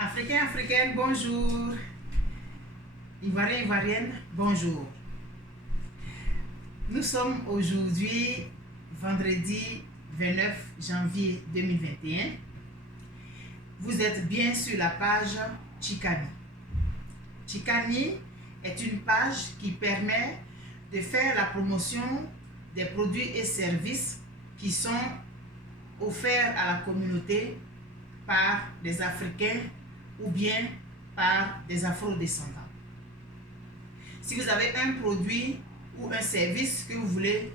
Africains, Africaines, bonjour. Ivoiriens, Ivoiriennes, bonjour. Nous sommes aujourd'hui vendredi 29 janvier 2021. Vous êtes bien sur la page Chikani. Chikani est une page qui permet de faire la promotion des produits et services qui sont offerts à la communauté par des Africains ou bien par des Afro-descendants. Si vous avez un produit ou un service que vous voulez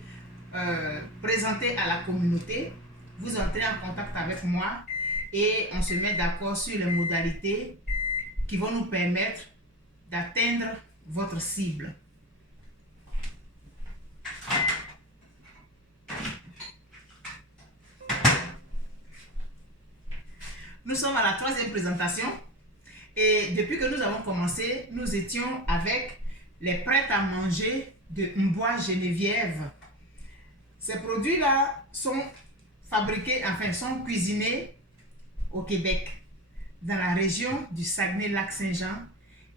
présenter à la communauté, vous entrez en contact avec moi et on se met d'accord sur les modalités qui vont nous permettre d'atteindre votre cible. Nous sommes à la troisième présentation et depuis que nous avons commencé, nous étions avec les prêts à manger de Mbois Geneviève. Ces produits-là sont fabriqués, sont cuisinés au Québec, dans la région du Saguenay-Lac-Saint-Jean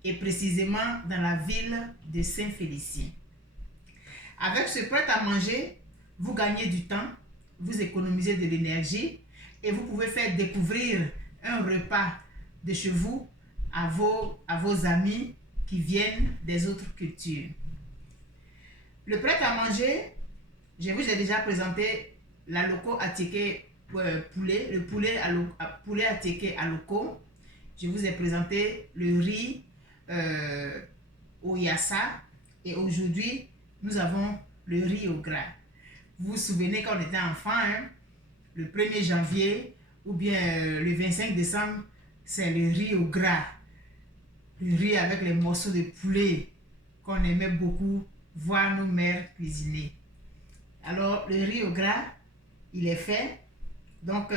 et précisément dans la ville de Saint-Félicien. Avec ce prêt à manger, vous gagnez du temps, vous économisez de l'énergie et vous pouvez faire découvrir un repas de chez vous à vos amis qui viennent des autres cultures. Le prêt à manger, je vous ai déjà présenté la loco attiqué poulet, le poulet attiqué à loco. Je vous ai présenté le riz au yassa et aujourd'hui nous avons le riz au gras. Vous vous souvenez quand on était enfant, le 1er janvier ou bien le 25 décembre, c'est le riz au gras. Le riz avec les morceaux de poulet qu'on aimait beaucoup voir nos mères cuisiner. Alors, le riz au gras, il est fait. Donc,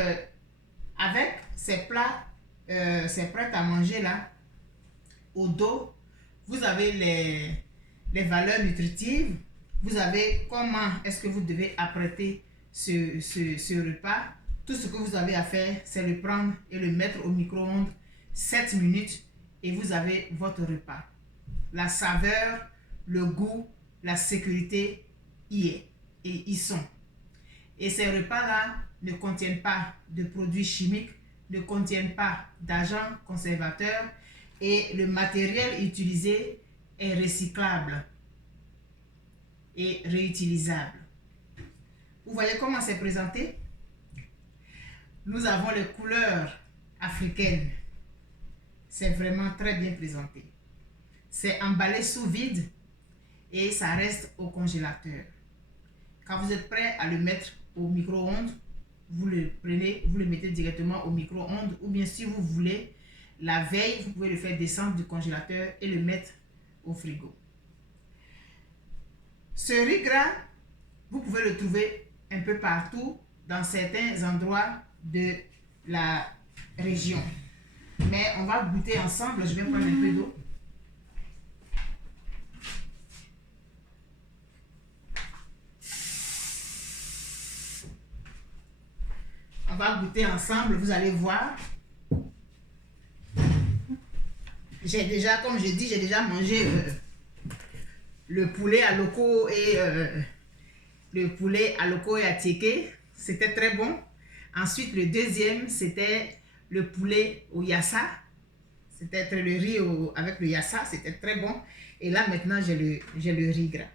avec ces plats, ces prêts à manger là, au dos, vous avez les valeurs nutritives. Vous avez comment est-ce que vous devez apprêter ce repas. Tout ce que vous avez à faire, c'est le prendre et le mettre au micro-ondes 7 minutes et vous avez votre repas. La saveur, le goût, la sécurité y est et y sont. Et ces repas-là ne contiennent pas de produits chimiques, ne contiennent pas d'agents conservateurs et le matériel utilisé est recyclable et réutilisable. Vous voyez comment c'est présenté? Nous avons les couleurs africaines. C'est vraiment très bien présenté. C'est emballé sous vide et ça reste au congélateur. Quand vous êtes prêt à le mettre au micro-ondes, vous le prenez, vous le mettez directement au micro-ondes ou bien si vous voulez, la veille, vous pouvez le faire descendre du congélateur et le mettre au frigo. Ce riz gras, vous pouvez le trouver un peu partout dans certains endroits de la région. Mais on va goûter ensemble. Je vais prendre un peu d'eau. On va goûter ensemble, vous allez voir. J'ai déjà, comme je dis, j'ai déjà mangé le poulet à loco et attiqué. C'était très bon. Ensuite, le deuxième, c'était le poulet au yassa. C'était le riz avec le yassa, c'était très bon. Et là, maintenant, j'ai le riz gras.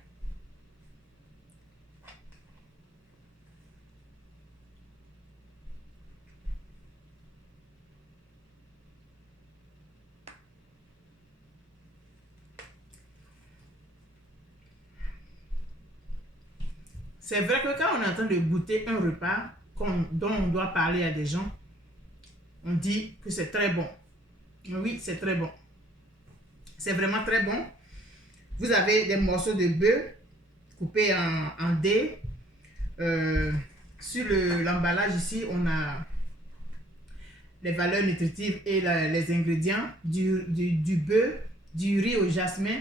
C'est vrai que quand on est en train de goûter un repas dont on doit parler à des gens, on dit que c'est très bon. Oui, c'est très bon. C'est vraiment très bon. Vous avez des morceaux de bœuf coupés en dés. Sur l'emballage ici, on a les valeurs nutritives et les ingrédients du bœuf, du riz au jasmin,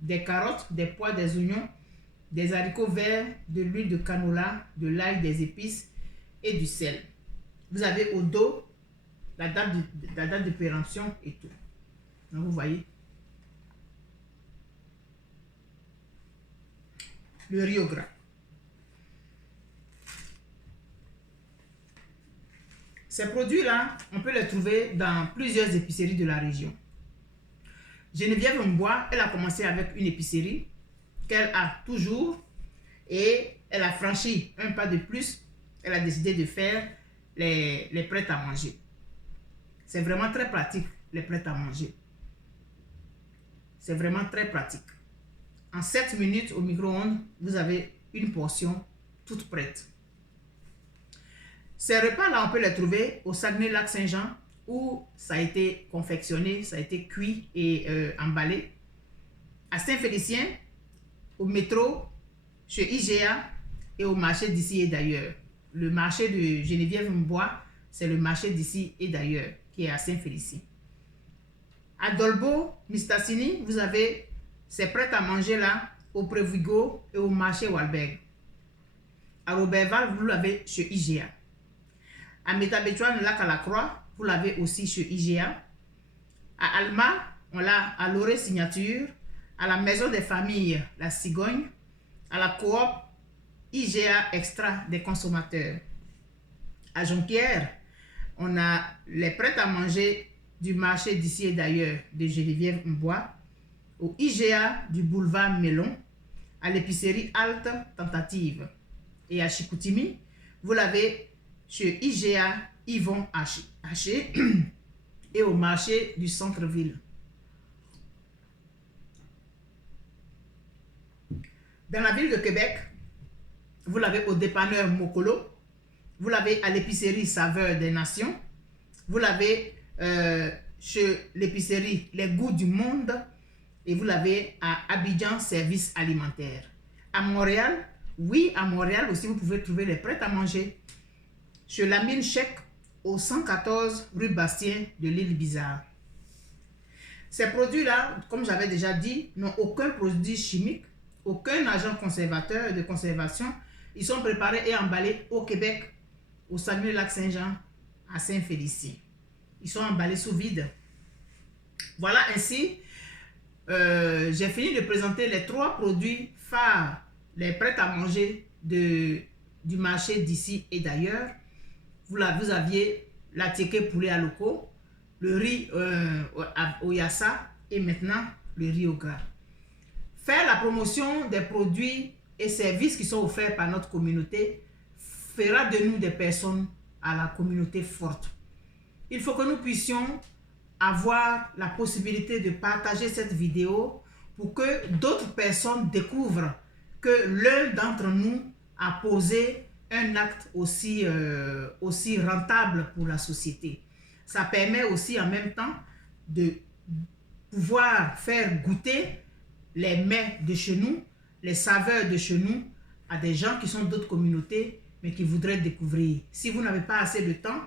des carottes, des pois, des oignons, des haricots verts, de l'huile de canola, de l'ail, des épices et du sel. Vous avez au dos la date de péremption et tout. Donc, vous voyez. Le riz au gras. Ces produits-là, on peut les trouver dans plusieurs épiceries de la région. Geneviève Mbois, elle a commencé avec une épicerie qu'elle a toujours et elle a franchi un pas de plus. Elle a décidé de faire les prêts à manger. C'est vraiment très pratique, les prêts à manger. C'est vraiment très pratique. En 7 minutes au micro-ondes, vous avez une portion toute prête. Ces repas-là, on peut les trouver au Saguenay-Lac-Saint-Jean où ça a été confectionné, ça a été cuit et emballé. À Saint-Félicien, au métro, chez IGA et au marché d'ici et d'ailleurs. Le marché de Geneviève Mbois, c'est le marché d'ici et d'ailleurs qui est à Saint-Félicien. À Dolbeau, Mistassini, vous avez ces prêts à manger là au Prévigo et au marché Walberg. À Roberval, vous l'avez chez IGA. À Métabétuan, lac à la Croix, vous l'avez aussi chez IGA. À Alma, on l'a à Loré Signature. À la Maison des Familles, la Cigogne. À la Coop, IGA Extra des consommateurs. À Jonquière, on a les prêts à manger du marché d'ici et d'ailleurs de Geneviève Mbois. Au IGA du boulevard Mélon. À l'épicerie Halte Tentative. Et à Chicoutimi, vous l'avez chez IGA Yvon Haché et au marché du centre-ville. Dans la ville de Québec, vous l'avez au dépanneur Mokolo, vous l'avez à l'épicerie Saveur des Nations, vous l'avez chez l'épicerie Les Goûts du Monde et vous l'avez à Abidjan Service Alimentaire. À Montréal, oui, à Montréal aussi, vous pouvez trouver les prêts à manger chez Lamine Chèque au 114 rue Bastien de l'île Bizarre. Ces produits-là, comme j'avais déjà dit, n'ont aucun produit chimique, aucun agent conservateur de conservation. Ils sont préparés et emballés au Québec, au Saguenay-Lac-Saint-Jean, à Saint-Félicien. Ils sont emballés sous vide. Voilà ainsi, j'ai fini de présenter les 3 produits phares, les prêts à manger du marché d'ici et d'ailleurs. Vous aviez la tiéké poulet à loco, le riz au yassa et maintenant le riz au gras. Faire la promotion des produits et services qui sont offerts par notre communauté fera de nous des personnes à la communauté forte. Il faut que nous puissions avoir la possibilité de partager cette vidéo pour que d'autres personnes découvrent que l'un d'entre nous a posé un acte aussi rentable pour la société. Ça permet aussi en même temps de pouvoir faire goûter les mets de chez nous, les saveurs de chez nous à des gens qui sont d'autres communautés mais qui voudraient découvrir. Si vous n'avez pas assez de temps,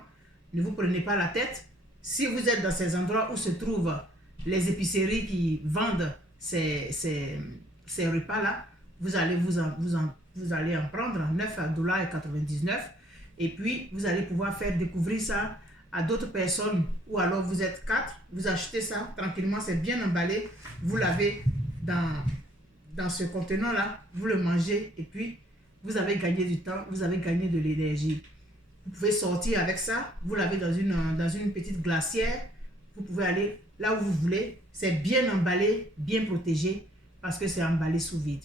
ne vous prenez pas la tête. Si vous êtes dans ces endroits où se trouvent les épiceries qui vendent ces repas-là, vous allez en prendre 9,99 $ et puis vous allez pouvoir faire découvrir ça à d'autres personnes, ou alors vous êtes 4, vous achetez ça tranquillement, c'est bien emballé, vous l'avez dans ce contenant-là, vous le mangez et puis vous avez gagné du temps, vous avez gagné de l'énergie. Vous pouvez sortir avec ça, vous l'avez dans une petite glacière, vous pouvez aller là où vous voulez, c'est bien emballé, bien protégé parce que c'est emballé sous vide.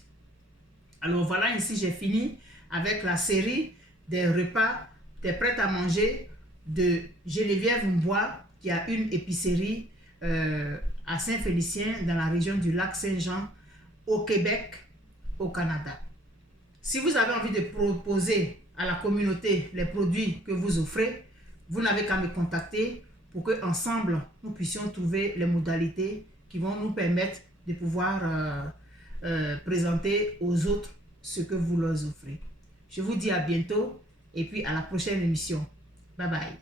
Alors voilà, ici j'ai fini avec la série des repas, des prêts à manger de Geneviève Mbois qui a une épicerie à Saint-Félicien dans la région du lac Saint-Jean au Québec, au Canada. Si vous avez envie de proposer à la communauté les produits que vous offrez, vous n'avez qu'à me contacter pour que ensemble nous puissions trouver les modalités qui vont nous permettre de pouvoir présenter aux autres ce que vous leur offrez. Je vous dis à bientôt et puis à la prochaine émission. Bye bye.